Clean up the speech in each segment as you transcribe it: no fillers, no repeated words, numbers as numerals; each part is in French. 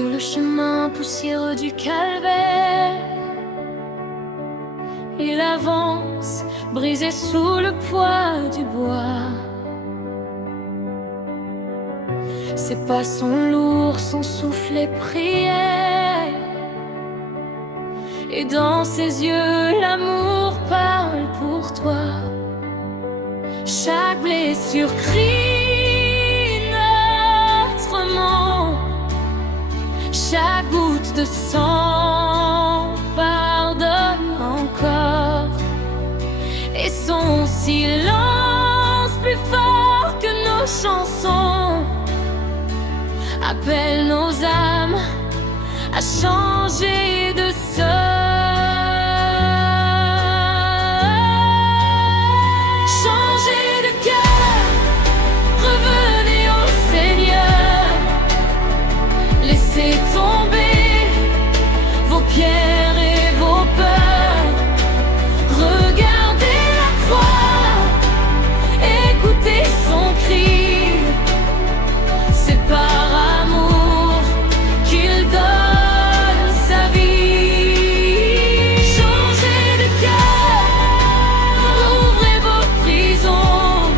Sur le chemin poussiéreux du calvaire, il avance, brisé sous le poids du bois. Ses pas sont lourds, son souffle est prière, et dans ses yeux l'amour parle pour toi. Chaque blessure crie notre nom, chaque goutte de sang pardonne encore, et son silence plus fort que nos chansons appelle nos âmes à changer de sort. Laissez tomber vos pierres et vos peurs. Regardez la croix, écoutez son cri. C'est par amour qu'il donne sa vie. Changez de cœur, ouvrez vos prisons,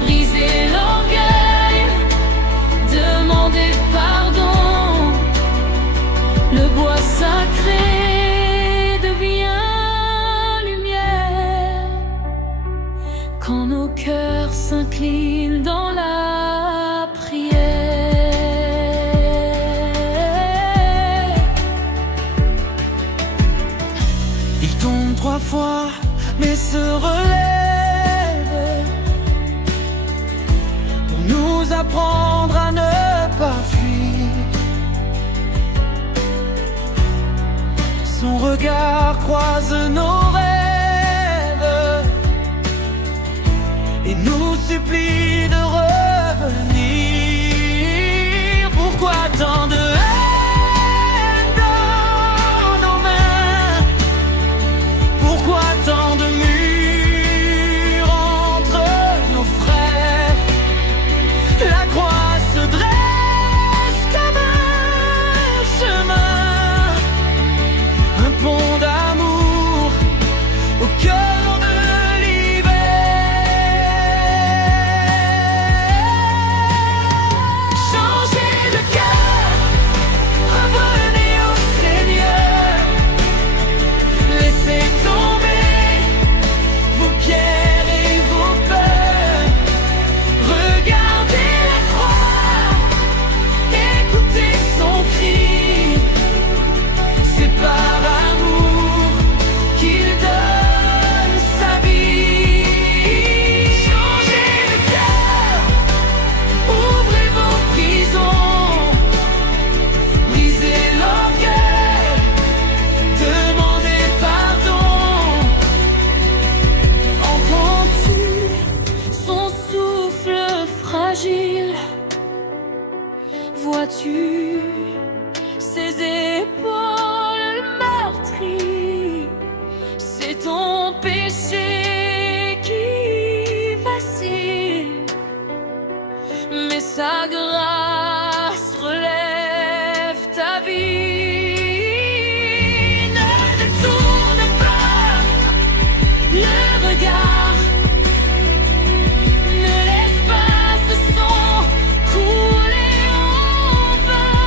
brisez l'orgueil, demandez pardon. Le bois sacré devient lumière quand nos cœurs s'inclinent dans la prière. Il tombe 3 fois mais se relève pour nous apprendre à ne pas fuir. Son regard croise nos rêves et nous supplie de revenir. Pourquoi tant de haine dans nos mains? Pourquoi tant de murs entre nos frères? La croix se dresse comme un chemin, un pont d'amour au cœur de l'hiver. Changez de cœur, revenez au Seigneur. Laissez tomber vos pierres et vos peurs. Regardez la croix, écoutez son cri. C'est par amour qu'il donne sa vie. Changez de cœur, ouvrez vos prisons, brisez l'orgueil, demandez pardon. Entends-tu son souffle fragile? Vois-tu ses épaules meurtries? C'est ton péché qui vacille, mais sa grâce relève ta vie. Ne détourne pas le regard, ne laisse pas ce sang couler en vain.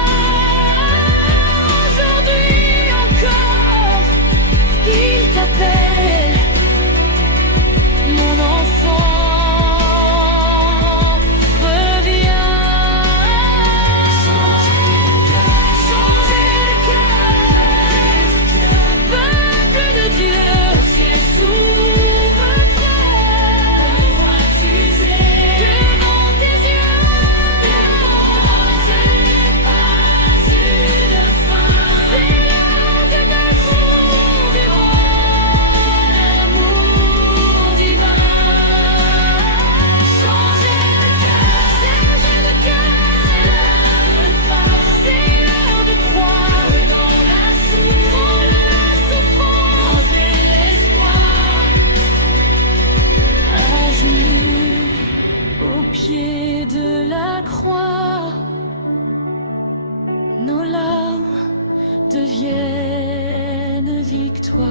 toi.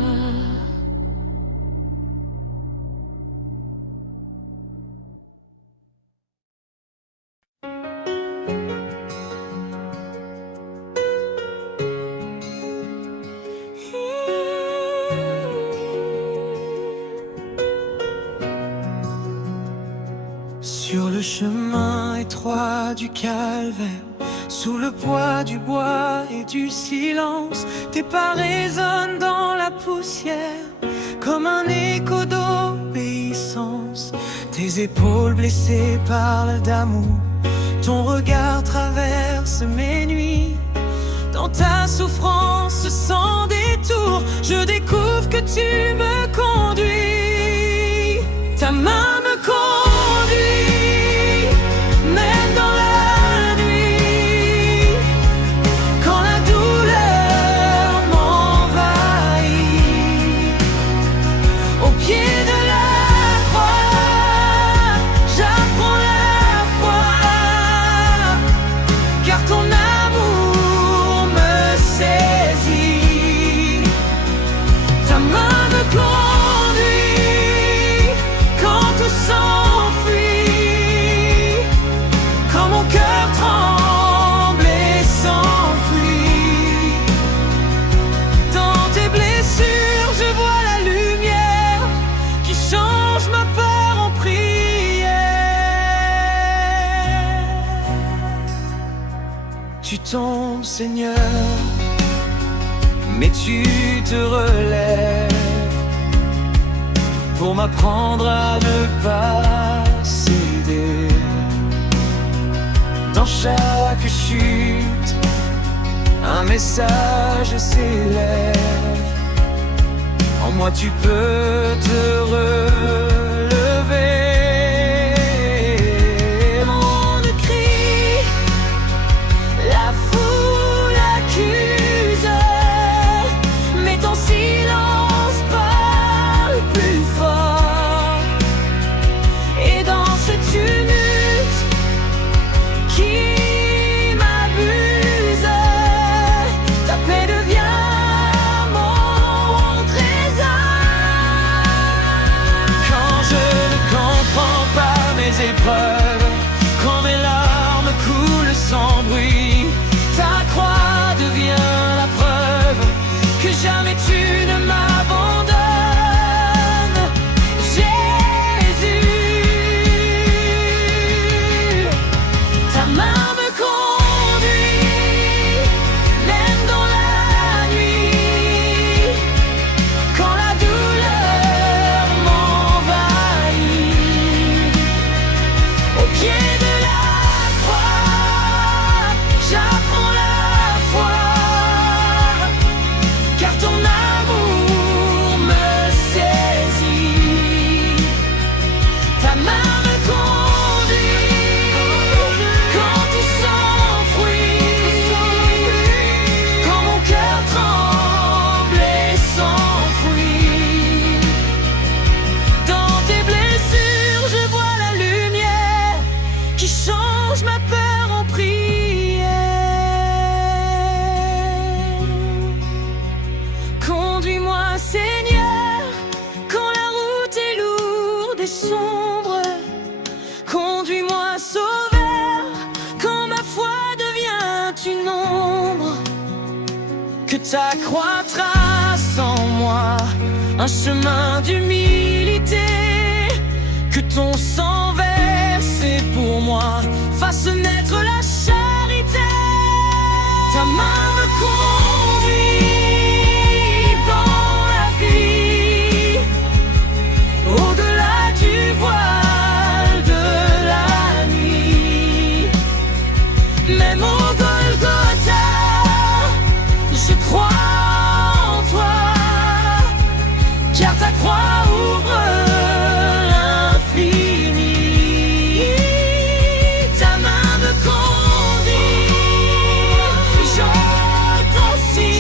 Sur le chemin étroit du calvaire, sous le poids du bois et du silence, tes pas résonnent dans la poussière comme un écho d'obéissance. Tes épaules blessées parlent d'amour, ton regard traverse mes nuits. Dans ta souffrance sans détour, je découvre que tu me conduis. Ta main me conduit, même dans la nuit, quand la douleur m'envahit. Au pied de la croix, j'apprends la foi, car ton amour me saisit. Ta main me conduit quand tout s'enfuit, quand mon cœur tremble et s'enfuit. Dans tes blessures, je vois la lumière qui change ma peur en prière. Tu tombes, Seigneur, mais tu te relèves pour m'apprendre à ne pas céder. Dans chaque chute, un message s'élève. En moi tu peux te relever. Mon cri, la foule accuse, mais ton silence parle plus fort. Et dans ce tumulte qui m'abuse, ta paix devient mon trésor. Quand je ne comprends pas mes épreuves, quand mes larmes coulent sans bruit, ta croix devient la preuve que jamais tu ne m'abandonnes. Jésus, ta main me conduit, même dans la nuit, quand la douleur m'envahit. Au pied de la croix, j'apprends la foi, car ton amour me saisit. Ta main me conduit quand tout s'enfuit, quand mon cœur tremble et s'enfuit. Dans tes blessures, je vois la lumière qui change ma peur en prière. Conduis-moi, Seigneur, quand la route est lourde et sombre. Conduis-moi, Sauveur, quand ma foi devient une ombre. Que ta croix trace en moi un chemin d'humilité, que ton sang versé pour moi fasse naître la charité. Ta main me conduit dans la vie, au-delà du voile de la nuit. Même au Golgotha, je crois en toi, car ta croix ouvre l'infini. Ta main me conduit, j'entre aussi,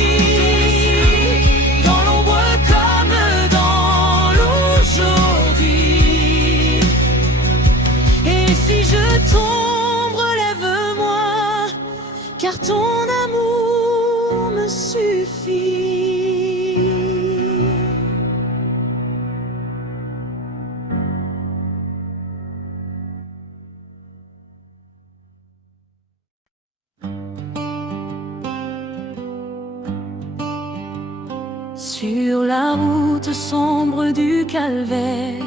dans l'ombre comme dans l'aujourd'hui. Et si je tombe, relève-moi, car ton amour me suffit. Sur la route sombre du calvaire,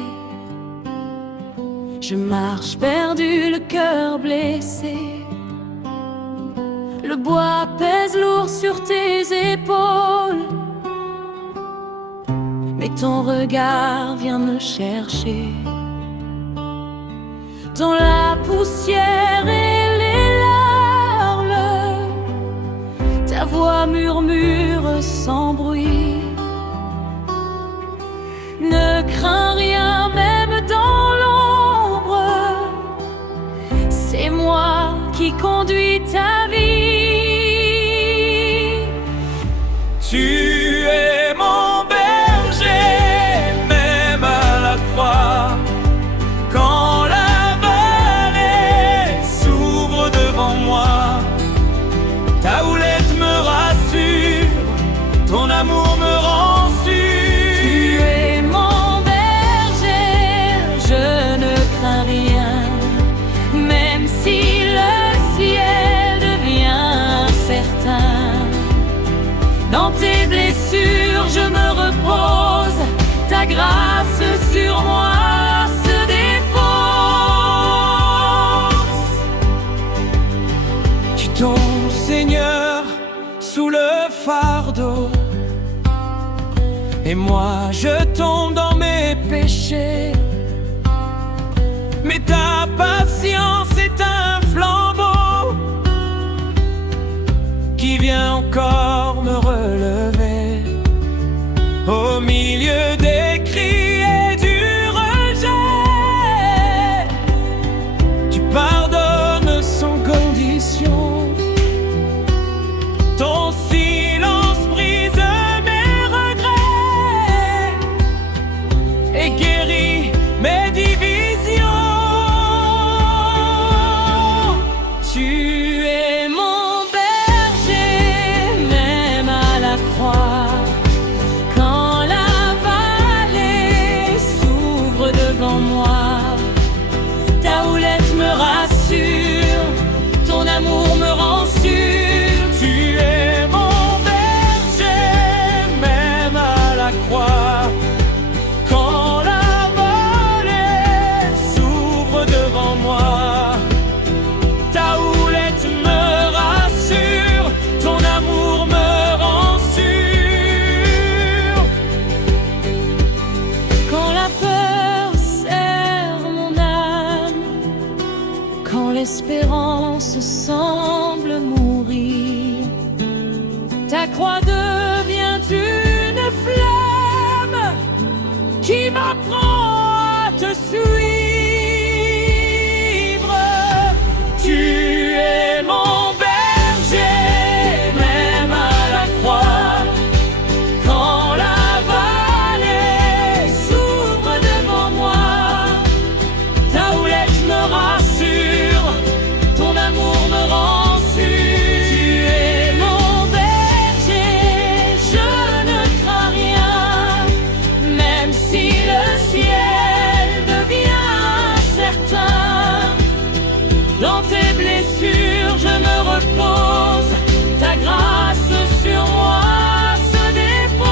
je marche perdu, le cœur blessé. Le bois pèse lourd sur tes épaules, mais ton regard vient me chercher. Dans la poussière et les larmes, ta voix murmure sans bruit. Ne crains rien, même dans l'ombre, c'est moi qui conduis ta vie. Tu es mon berger, même à la croix. Quand la vallée s'ouvre devant moi, ta houlette me rassure, ton amour me rend sûr. Tu es mon berger, je ne crains rien, même si le ciel devient incertain. Dans tes blessures, je me repose, ta grâce sur moi se dépose. Tu tombes, Seigneur, sous le fardeau, et moi je tombe dans mes péchés. Mais ta patience est un flambeau qui vient encore me relever. Au milieu des cris et du rejet, tu pardonnes sans condition. Ton silence brise mes regrets et guérit mes divisions. Tu es mon berger, même à la croix. Quand la vallée s'ouvre devant moi, ta houlette me rassure, ton amour me rend sûr. Tu es mon berger, même à la croix. Quand la vallée s'ouvre devant moi, ta houlette me rassure, ton amour me rend sûr. Quand la peur serre mon âme, quand l'espérance semble mourir, ta croix devient une flamme qui m'apprend à te suivre. Tu es mon berger, même à la croix. Quand la vallée s'ouvre devant moi, ta houlette me rassure, ton amour me rend sûr. Tu es mon berger, je ne crains rien, même si le ciel devient incertain. Dans tes blessures, je me repose, ta grâce sur moi se dépose.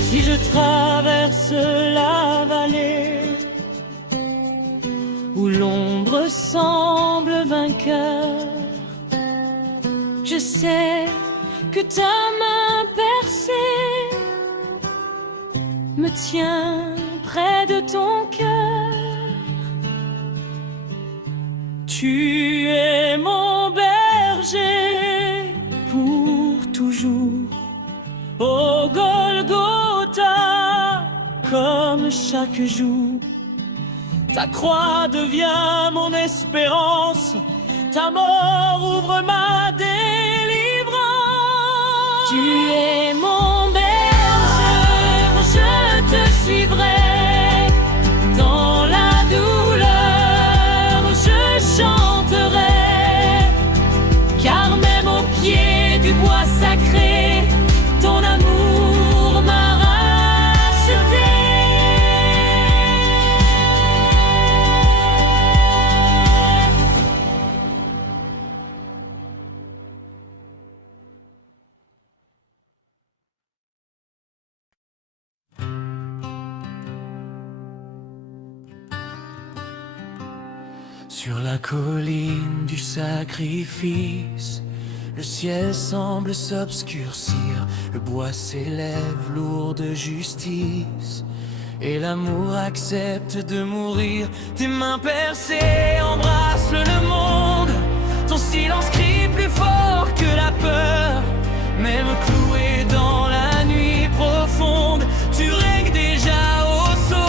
Si je traverse la vallée où l'ombre semble vainqueur, je sais que ta main percée me tient près de ton cœur. Tu es mon berger pour toujours. Au Golgotha, comme chaque jour, ta croix devient mon espérance, ta mort ouvre ma délivrance. Tu es mon berger, je te suivrai. Dans la douleur, je chanterai, car même au pied du bois sacré, ton amour m'a racheté. Sur la colline du sacrifice, le ciel semble s'obscurcir, le bois s'élève lourd de justice, et l'amour accepte de mourir. Tes mains percées embrassent le monde, ton silence crie plus fort que la peur. Même cloué dans la nuit profonde, tu règnes déjà au Sauveur.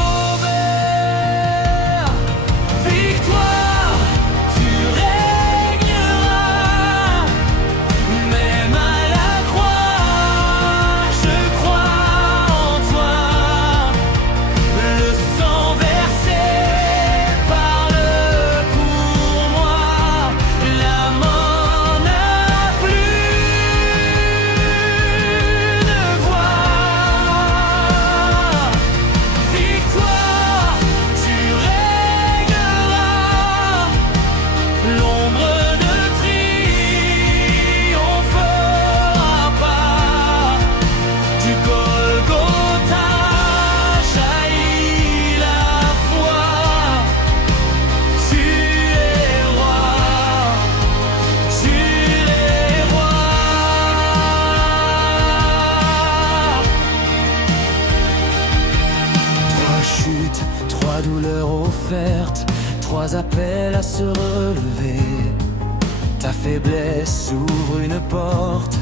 Victoire, tu régneras, même à la croix, je crois en toi. Le sang versé parle pour moi, la mort n'a plus de voix. Victoire, tu régneras, l'ombre ne triomphera pas. Du Golgotha jaillit la foi. Tu es roi, tu es roi. 3 chutes, 3 douleurs offertes, 3 appels à se relever. Ta faiblesse ouvre une porte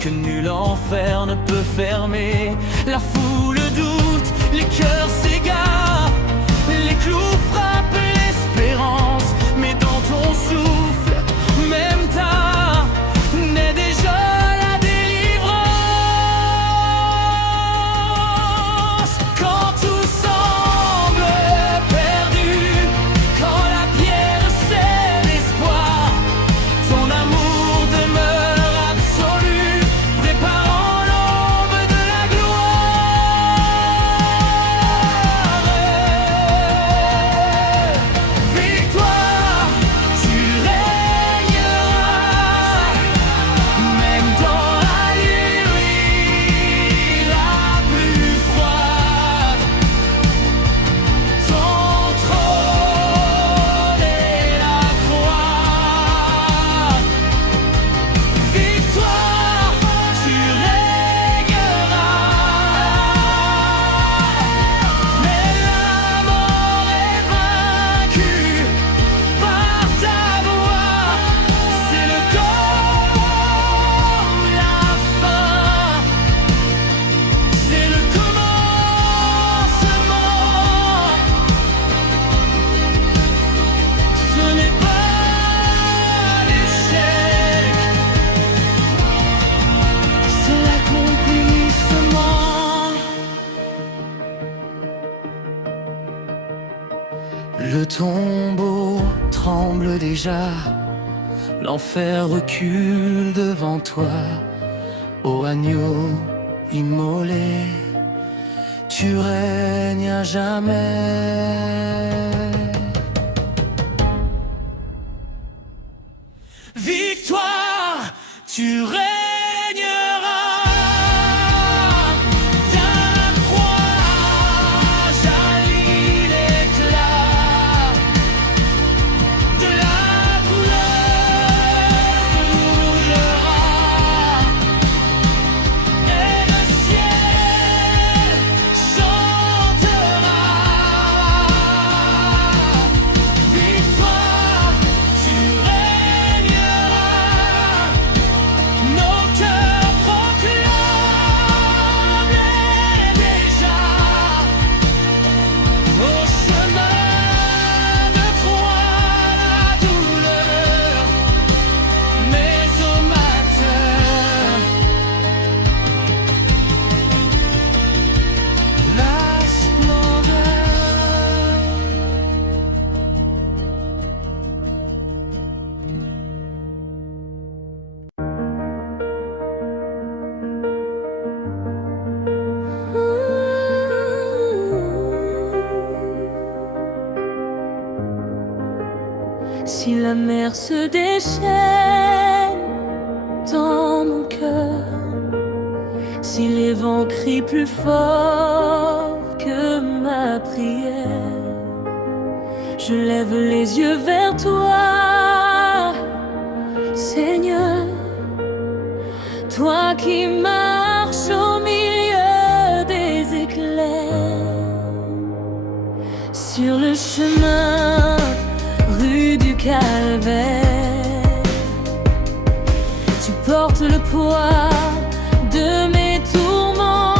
que nul enfer ne peut fermer. La foule doute, les cœurs s'égarent, les clous frappent l'espérance. Mais dans ton souffle, même tard, naît déjà la délivrance. Quand tout semble perdu, quand la pierre c'est l'espoir, ton amour demeure absolu, préparant l'aube de la gloire. Victoire, tu régneras, même dans la nuit la plus froide. Ton trône est la croix. Victoire, tu régneras, mais la mort est vaincue par ta voix. C'est le comme la fin, c'est le commencement. Ce n'est pas l'échec, c'est l'accomplissement. Le tombeau tremble déjà, l'enfer recule devant toi. Ô agneau immolé, tu règnes à jamais. Victoire, tu régneras. De la croix jaillit l'éclat, de la couleur rougera, et le ciel chantera. Victoire, tu régneras, nos cœurs proclament déjà au chemin de croix la douleur, mais au matin la splendeur. Si la mer se déchaîne dans mon cœur, si les vents crient plus fort que ma prière, je lève les yeux vers toi, Seigneur, toi qui marches au milieu des éclairs, sur le chemin rue du Calvaire, tu portes le poids de mes tourments.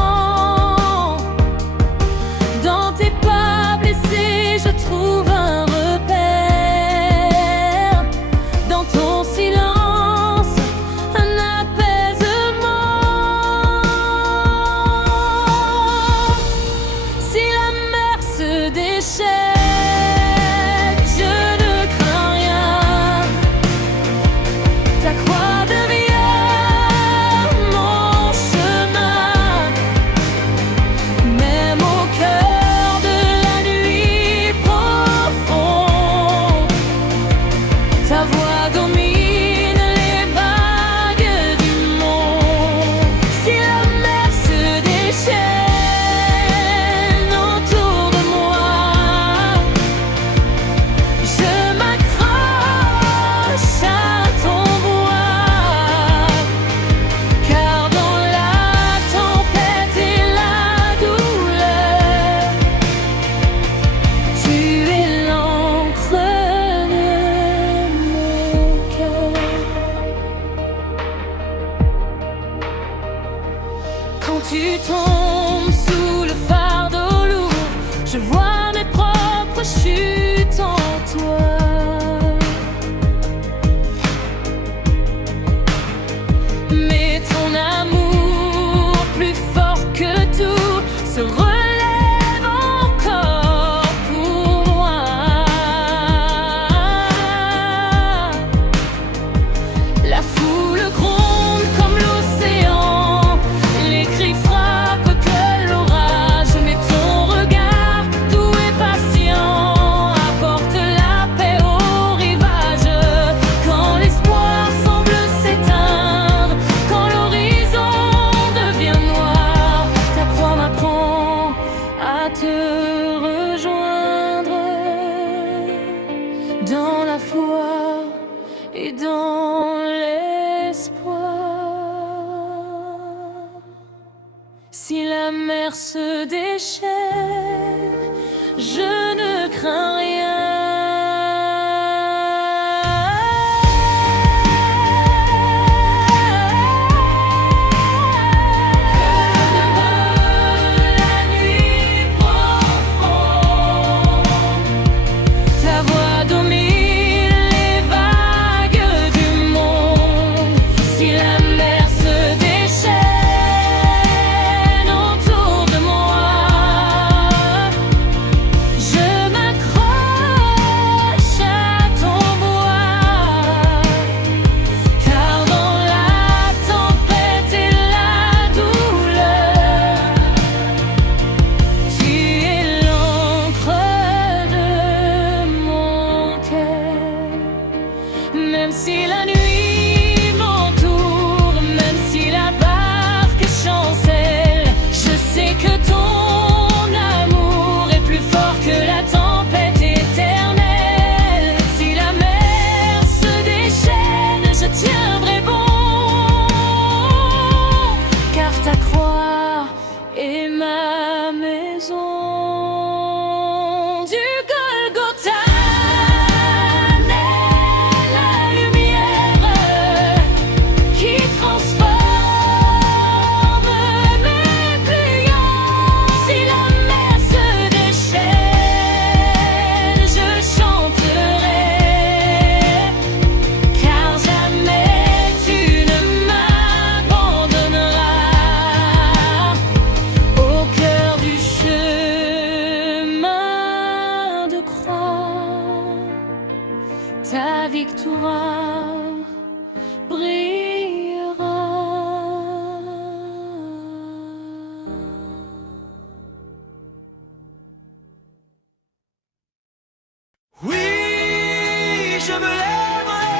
Dans tes pas blessés, je trouve un repère. Dans ton silence, un apaisement. Si la mer se déchaîne, je ne crains rien. Ta croix devient mon chemin. Même au cœur de la nuit profonde, ta voix domine les vagues du monde. Si la mer se déchaîne autour de moi, je m'accroche à ton bois, car dans la tempête et la douleur, tu es l'encre de mon cœur. Quand tu tombes sous le fardeau lourd, je vois mes propres chutes en toi. Mais ton amour, plus fort que tout, se relève encore pour moi. La foule gronde comme l'océan, les cris frappent que l'orage. Mais ton regard, doux et patient, apporte la paix au rivage. Quand l'espoir semble s'éteindre, quand l'horizon devient noir, ta croix m'apprend à te rejoindre dans la foi et dans l'espoir. Si la mer se déchaîne, je ne crains rien. La nuit profonde, ta voix domine les vagues du monde. Si la mer se déchaîne autour de moi, je m'accroche à ton bois, car dans la tempête et la douleur, tu es l'encre de mon cœur. Même si la nuit m'entoure, même si la barque chancelle, je sais que ton amour est plus fort que la tempête éternelle. Si la mer se déchaîne, je tiendrai bon, car ta croix est ma maison. Du Golgotha naît la lumière qui transforme mes pliants. Si la mer se déchaîne, je chanterai, car jamais tu ne m'abandonneras. Au cœur du chemin de croix, ta victoire brillera. Oui, je me lèverai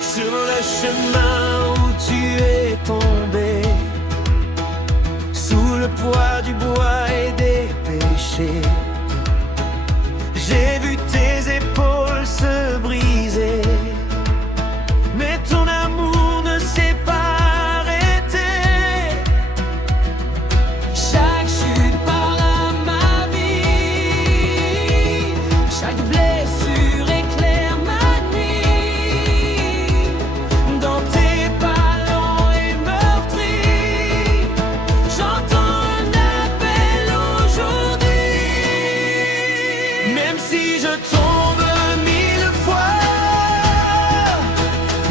sur le chemin où tu es tombé, sous le poids péchés. J'ai vu tes épaules se briser, mais ton amour ne s'est pas arrêté. Chaque chute parle à ma vie, chaque blessure éclaire ma nuit. Dans tes pas lents et meurtris, j'entends un appel aujourd'hui. Même si je tombe 1000 fois,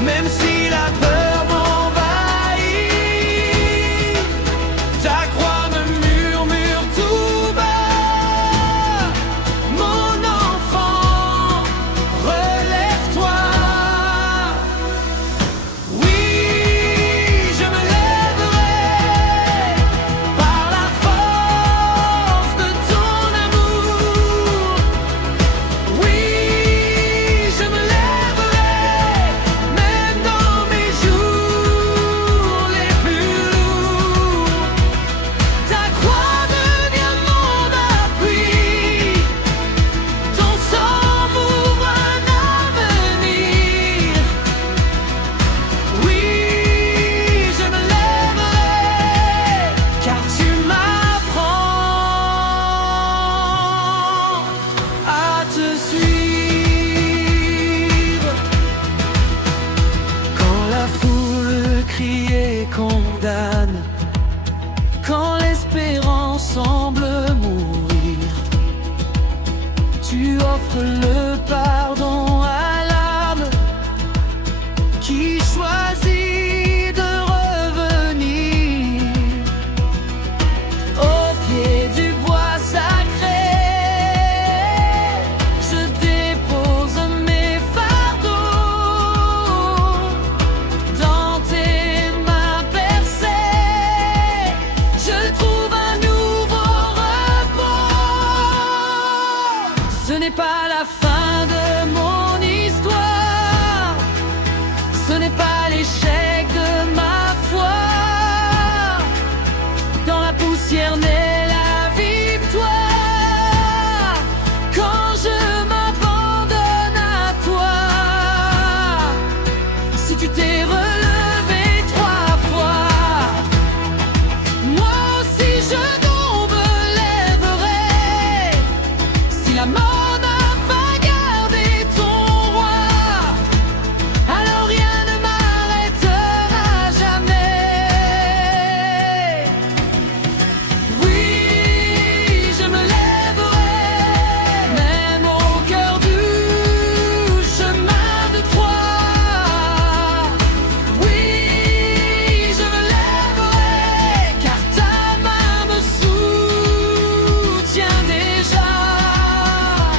même si la peur m'envahit, ta croix me murmure tout bas: mon enfant, relève-toi. Oui, je me lèverai par la force de ton amour. Oui, je me lèverai même dans mes jours les plus lourds. Ta croix devient mon appui, ton sang m'ouvre un avenir. Oui, je me lèverai, car tu m'apprends à te suivre. Quand la foule crie et condamne, quand l'espérance semble mourir, tu offres le pardon à l'âme qui choisit de revenir. Au pied du bois sacré, je dépose mes fardeaux. Dans tes mains percées, je trouve un nouveau repos. Ce n'est pas la fin de mon histoire, ce n'est pas l'échec de ma foi. Dans la poussière naît la victoire, quand je m'abandonne à toi. Si tu t'es relevé 3 fois, moi aussi je me lèverai. Si la mort n'a pas gardé ton roi, alors rien ne m'arrêtera jamais. Oui, je me lèverai même au cœur du chemin de Troie. Oui, je me lèverai, car ta main me soutient déjà.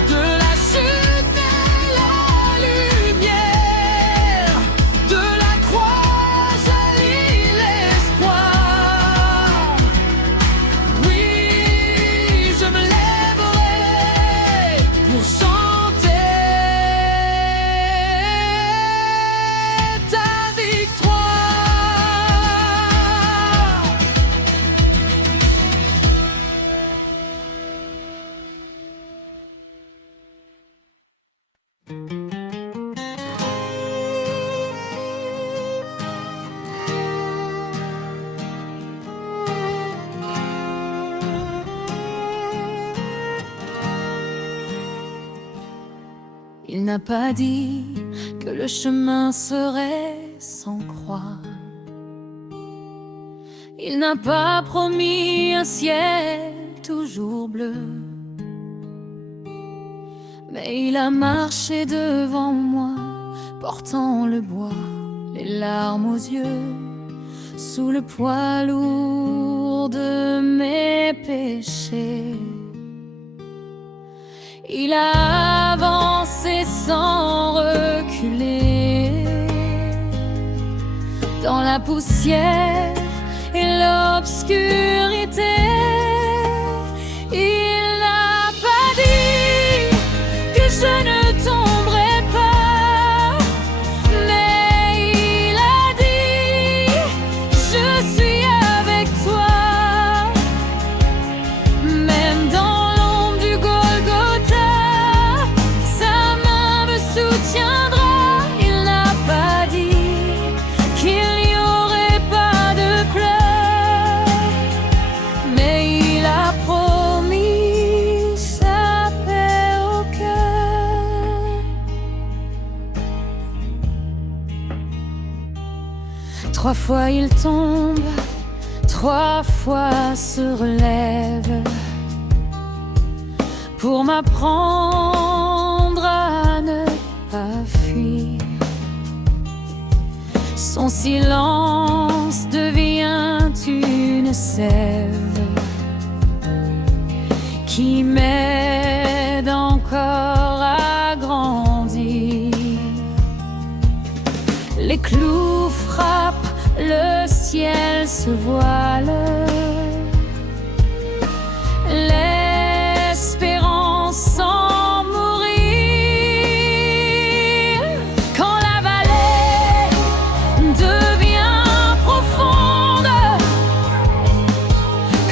De la chute naît la lumière, de la croix jaillit l'espoir. Oui, je me lèverai pour chanter ta victoire. Il n'a pas dit que le chemin serait sans croix. Il n'a pas promis un ciel toujours bleu. Mais il a marché devant moi, portant le bois, les larmes aux yeux, sous le poids lourd de mes péchés. Il a avancé sans reculer, dans la poussière et l'obscurité. Il n'a pas dit que je ne tomberai pas, mais il a dit: je suis avec toi, même dans l'ombre 3 fois il tombe, 3 fois se relève pour m'apprendre à ne pas fuir. Son silence devient une sève qui m'aide encore à grandir. Les clous frappent, le ciel se voile. L'espérance sans mourir. Quand la vallée devient profonde,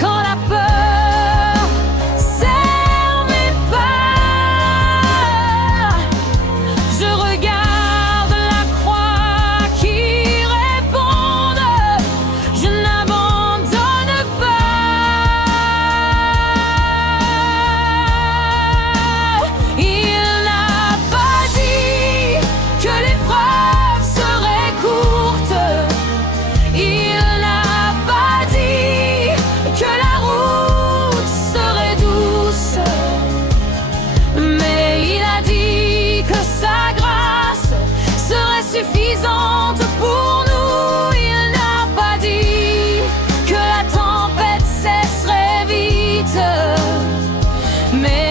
quand la peur serre mes pas, je regarde la croix qui répond. Je n'abandonne pas. Il n'a pas dit que l'épreuve serait courte. Il n'a pas dit que la route serait douce. Mais il a dit que sa grâce serait suffisante pour nous. Il n'a pas dit que la tempête cesserait vite. Mais